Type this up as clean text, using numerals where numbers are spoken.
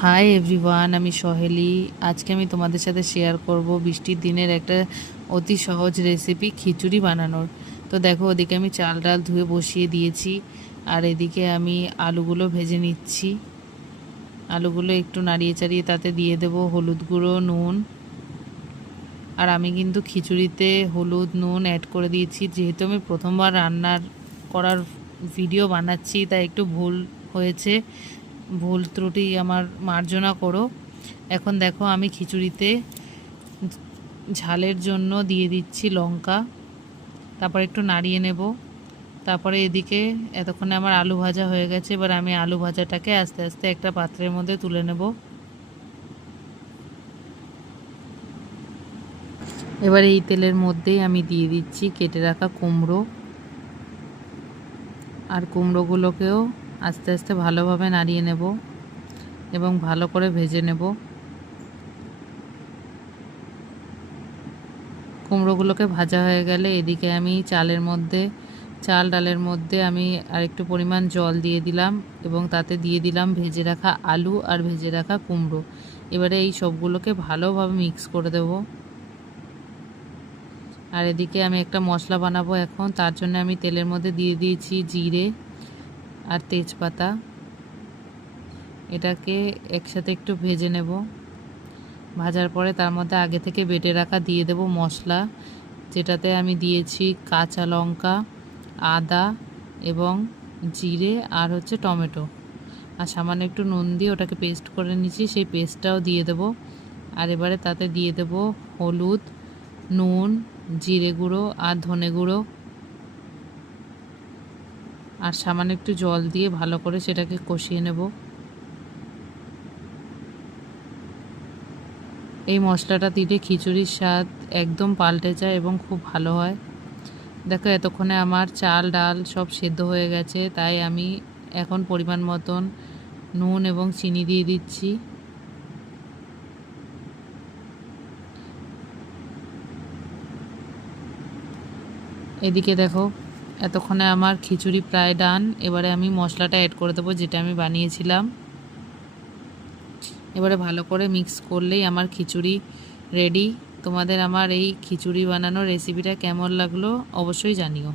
Hi everyone, আমি সহেলি। আজকে আমি তোমাদের সাথে শেয়ার করব বৃষ্টির দিনের একটা অতি সহজ রেসিপি খিচুড়ি বানানোর। তো দেখো, ওদিকে আমি চাল ডাল ধুয়ে বসিয়ে দিয়েছি, আর এদিকে আমি আলুগুলো ভেজে নিচ্ছি। আলুগুলো একটু নাড়িয়ে চাড়িয়ে তাতে দিয়ে দেব হলুদ গুঁড়ো, নুন। আর আমি কিন্তু খিচুড়িতে হলুদ নুন অ্যাড করে দিয়েছি, যেহেতু আমি প্রথমবার রান্নার করার ভিডিও বানাচ্ছি, তাই একটু ভুল হয়েছে। ভুল ত্রুটি আমার মার্জনা করো। এখন দেখো, আমি খিচুড়িতে ঝালের জন্য দিয়ে দিচ্ছি লঙ্কা, তারপর একটু নাড়িয়ে নেব। তারপরে এদিকে এতক্ষণে আমার আলু ভাজা হয়ে গেছে। এবার আমি আলু ভাজাটাকে আস্তে আস্তে একটা পাত্রের মধ্যে তুলে নেব। এবার এই তেলের মধ্যেই আমি দিয়ে দিচ্ছি কেটে রাখা কুমড়ো, আর কুমড়োগুলোকেও আস্তে আস্তে ভালোভাবে নাড়িয়ে নেব এবং ভালো করে ভেজে নেব। কুমড়োগুলোকে ভাজা হয়ে গেলে এদিকে আমি চাল ডালের মধ্যে আমি আরেকটু পরিমাণ জল দিয়ে দিলাম এবং তাতে দিয়ে দিলাম ভেজে রাখা আলু আর ভেজে রাখা কুমড়ো। এবারে এই সবগুলোকে ভালোভাবে মিক্স করে দেব। আর এদিকে আমি একটা মশলা বানাবো এখন। তার জন্য আমি তেলের মধ্যে দিয়ে দিয়েছি জিরে আর তেজপাতা। এটাকে একসাথে একটু ভেজে নেব। ভাজার পরে তার মধ্যে আগে থেকে বেটে রাখা দিয়ে দেব মশলা, যেটাতে আমি দিয়েছি কাঁচা লঙ্কা, আদা এবং জিরে আর টমেটো, আর সামান্য একটু নুন দিয়ে ওটাকে পেস্ট করে নিয়েছি, সেই পেস্টটাও দিয়ে দেব। আর এবারে তাতে দিয়ে দেব হলুদ, নুন, জিরে গুঁড়ো আর ধনে গুঁড়ো, আর সামান্য একটু জল দিয়ে ভালো করে সেটাকে কষিয়ে নেব। এই মশলাটা দিলে খিচুড়ির স্বাদ একদম পাল্টে যায় এবং খুব ভালো হয়। দেখো, এতক্ষণে আমার চাল ডাল সব সেদ্ধ হয়ে গেছে, তাই আমি এখন পরিমাণ মতন নুন এবং চিনি দিয়ে দিচ্ছি। এদিকে দেখো, এতক্ষণে আমার খিচুড়ি প্রায় ডান। এবারে আমি মশলাটা অ্যাড করে দেবো, যেটা আমি বানিয়েছিলাম। এবারে ভালো করে মিক্স করলেই আমার খিচুড়ি রেডি। তোমাদের আমার এই খিচুড়ি বানানোর রেসিপিটা কেমন লাগলো অবশ্যই জানিও।